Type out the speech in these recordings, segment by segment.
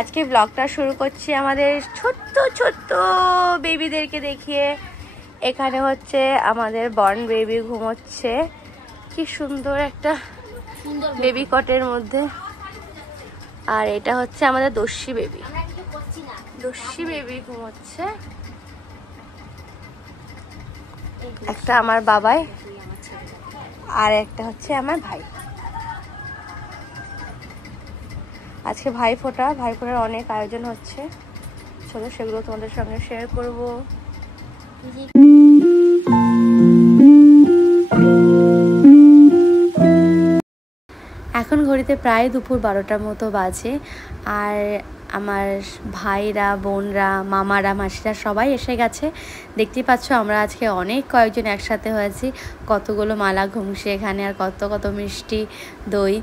আজকে ব্লগটা শুরু করছি আমাদের ছোট্ট ছোট্ট বেবিদেরকে দেখিয়ে। এখানে হচ্ছে আমাদের বর্ন বেবি ঘুমোচ্ছে, কি সুন্দর একটা বেবি কটের মধ্যে। আর এটা হচ্ছে আমাদের দস্যি বেবি, দস্যি বেবি ঘুমোচ্ছে। একটা আমার বাবাই আর একটা হচ্ছে আমার ভাই। আজকে ভাইফোঁটার অনেক আয়োজন হচ্ছে, চলো সেগুলো তোমাদের সঙ্গে শেয়ার করব। এখন ঘড়িতে প্রায় দুপুর 12টার মতো বাজে, আর আমার ভাইরা, বোনরা, মামারা, মাসিরা সবাই এসে গেছে। দেখতেই পাচ্ছ আমরা আজকে অনেক কয়েকজন একসাথে হয়েছি। কতগুলো মালা ঘুমছে এখানে, আর কত কত মিষ্টি দই।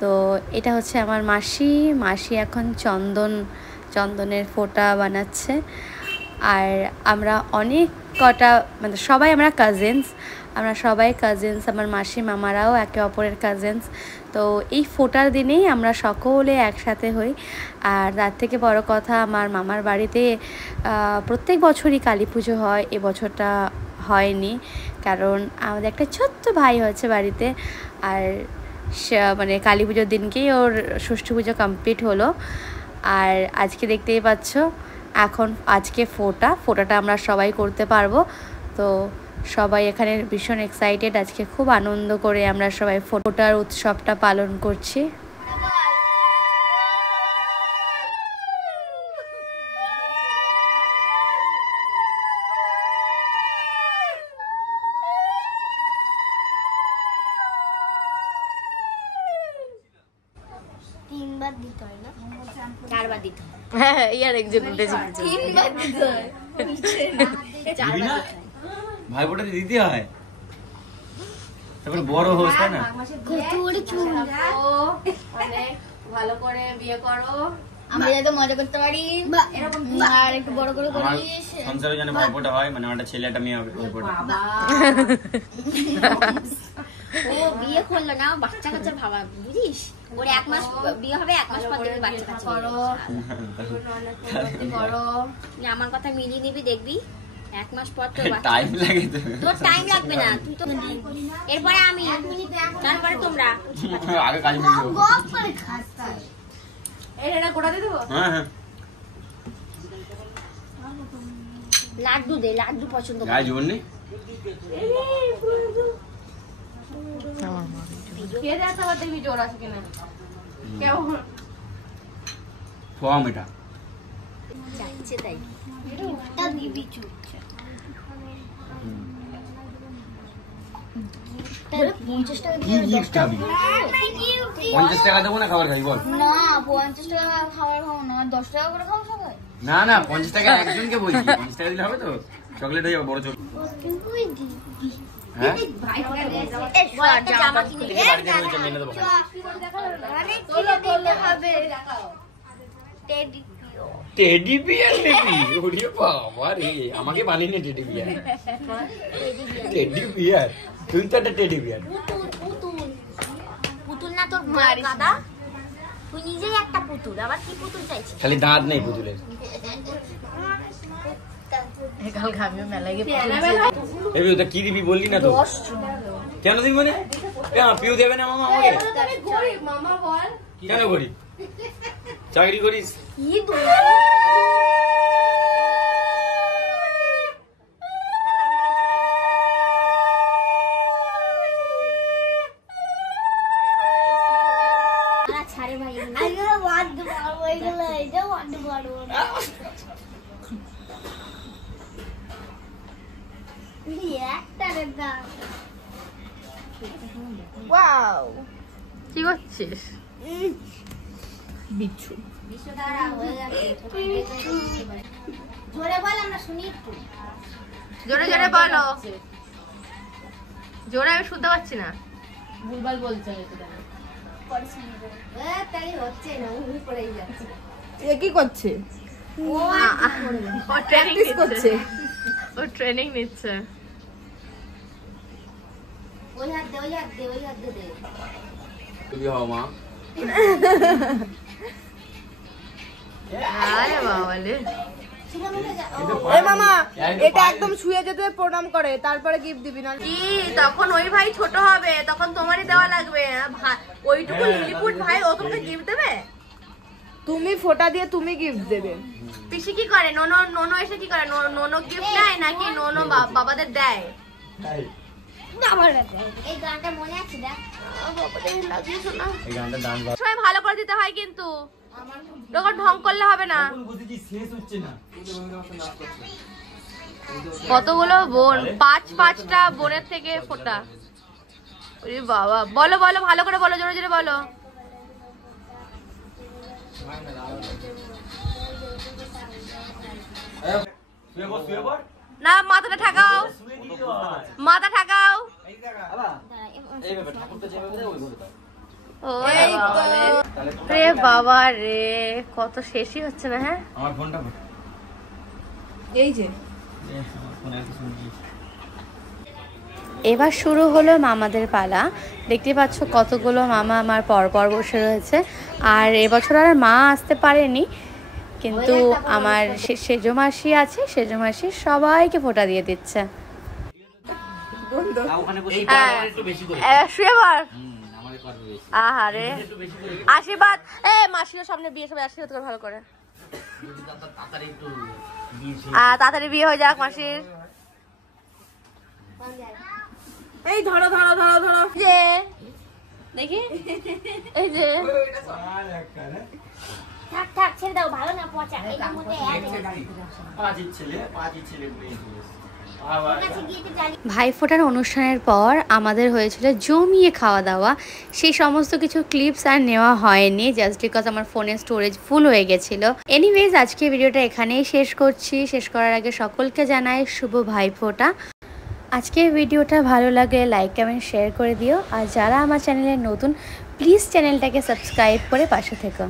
তো এটা হচ্ছে আমার মাসি এখন চন্দনের ফোঁটা বানাচ্ছে। আর আমরা অনেক কটা মানে সবাই আমরা কাজিনস, আমার মাসি মামারাও একে অপরের কাজিনস। তো এই ফোঁটার দিনেই আমরা সকলে একসাথে হই। আর তার থেকে বড় কথা, আমার মামার বাড়িতে প্রত্যেক বছরই কালী পুজো হয়। এবছরটা হয়নি, কারণ আমাদের একটা ছোট্ট ভাই হয়েছে বাড়িতে। আর মানে কালী পুজোর দিনকেই ওর ষষ্ঠী পুজো কমপ্লিট হলো। আর আজকে দেখতেই পাচ্ছ আজকে ফোঁটাটা আমরা সবাই করতে পারবো। তো সবাই এখানে ভীষণ এক্সাইটেড। আজকে খুব আনন্দ করে আমরা সবাই ফোঁটার উৎসবটা পালন করছি। ভাই ফোঁটা দিতে হয়, তারপরে বড় হোস তাই না। ভালো করে বিয়ে করো, আমরা যাতে মজা করতে পারি, আর একটু বড় করে করিস। সংসারে জানে ভাই ফোঁটা হয়, মানে একটা ছেলে একটা মেয়ে হবে। ও বিয়ে করলো না, বাচ্চা কাচ্চা ভাবা, বুঝিস? ওর 1 মাস বিয়ে হবে, 1 মাস পর থেকে বাচ্চা কাচ্চা করো। আমার কথা মিলিয়ে নিবি, দেখবি 1 মাস পর তো টাইম লাগে। তোর টাইম লাগবে না, তুই তো এরপরে আমি, তারপরে তোমরা আগে কাজ মিলিয়ে এটা গোটা দিয়ে দেবো। হ্যাঁ হ্যাঁ, লাড্ডু দে, লাড্ডু পছন্দ করে। গায়ে জোর নেই। খেয়ে দেখ আবার দেখবি জোর আছে কিনা। কেমন ফর্ম এটা যাচ্ছে তাই, এটা দিবি চুপচাপ। 50 টাকা দিয়ে 50 টাকা দেবো না, খাবার খাই বল। না 50 টাকা খাবার খাও না, 10 টাকা করে খাও সবাই। না না, 50 টাকা একজনকে বলছি। 50 টাকা দিলে হবে তো? চকলেট হয়ে যাবে, বড় চকলেট। হ্যাঁ জামা কিনে থেকে বাড়িতে রয়েছে, মেনে দেবো। টেডি বিয়ার নেবি? ওরে বাবা রে, আমাকে বানিয়ে নে টেডি বিয়ার। Teddy bear? তুই তো একটা টেডি বিয়ার। পুতুল না তোর গাদা, তুই নিজেই একটা পুতুল, আবার কি পুতুল চাইছিস? খালি দাঁত নেই পুতুলের। এবি ওটা কি দিবি বললি না তো? কেন দিবি মানে? কেন পিউ দেবে না মামা আমাকে? মামা বল কেন করি? চাকরি করিস? ছাড়ে ভাই, ওয়াও, কি করছিস? বিচ্ছু জোরে বল, আমরা শুনি একটু। জোরে জোরে বলো, জোরে আমি শুনতে পাচ্ছি না। ভুলভাল বলছে। কি করছে? ও ট্রেনিং করছে, ও ট্রেনিং নিচ্ছে। ওই হাত দে, ওই হাত দে, ওই হাত দে। তুমি হও মা। আরে বাবালে এ মামা এটা একদম শুয়ে যেতে প্রণাম করে তারপরে গিফট দিবি না কি তখন ওই ভাই ছোট হবে, তখন তোমারই দেওয়া লাগবে। ওইটুকু লিলিপুট ভাই ও তোমাকে গিফট দেবে? তুমি ফোঁটা দিয়ে তুমি গিফট দেবে। পিসি কি করে? নোনো নোনো এসে কি করে? নোনো গিফট নেয় নাকি নোনো বাবাদের দেয়? এই গানটা মনে আছে দেখ। এই গানটা ডান্স সবাই ভালো করে দিতে হয় কিন্তু, তখন ঢং করলে হবে না। বুঝেছি শেষ হচ্ছে না। কতগুলো বোন, পাঁচটা বোনের থেকে ফোটা। ওরে বাবা, বলো বলো ভালো করে বলো, জোরে জোরে বলো। না মাথাটা ঠাকাও, মাথা ঠাকাও। রে বাবা রে, কত শেষই হচ্ছে না। হ্যাঁ আমার ফোনটা এই যে এবার শুরু হলো মামাদের পালা। দেখতে পাচ্ছ কতগুলো মামা আমার পরপর বসে রয়েছে। আর এবছর আর মা আসতে পারেনি, কিন্তু আমার সেজো মাসি আছে, সেজো মাসি সবাইকে ফোঁটা দিয়ে দিচ্ছে। আহারে আশীর্বাদ, মাসির সামনে বিয়ে, সবাই আশীর্বাদ করে ভালো করে। তাড়াতাড়ি বিয়ে হয়ে যাক মাসির। এই ধরো ধরো ধরো ধরো যে দেখি, এই যে থাক থাক ছেড়ে দাও, ভালো না পচা। এটার মধ্যে পাঁচের ছেলে ভাইফোঁটার অনুষ্ঠানের পর আমাদের হয়েছিল জমিয়ে খাওয়া দাওয়া। সেই সমস্ত কিছু ক্লিপস আর নেওয়া হয়নি, জাস্ট বিকজ আমার ফোনের স্টোরেজ ফুল হয়ে গেছিলো। এনিওয়েজ আজকে ভিডিওটা এখানেই শেষ করছি। শেষ করার আগে সকলকে জানাই শুভ ভাইফোঁটা। আজকের ভিডিওটা ভালো লাগলে লাইক কমেন্ট শেয়ার করে দিও। আর যারা আমার চ্যানেলে নতুন, প্লিজ চ্যানেলটাকে সাবস্ক্রাইব করে পাশে থেকো।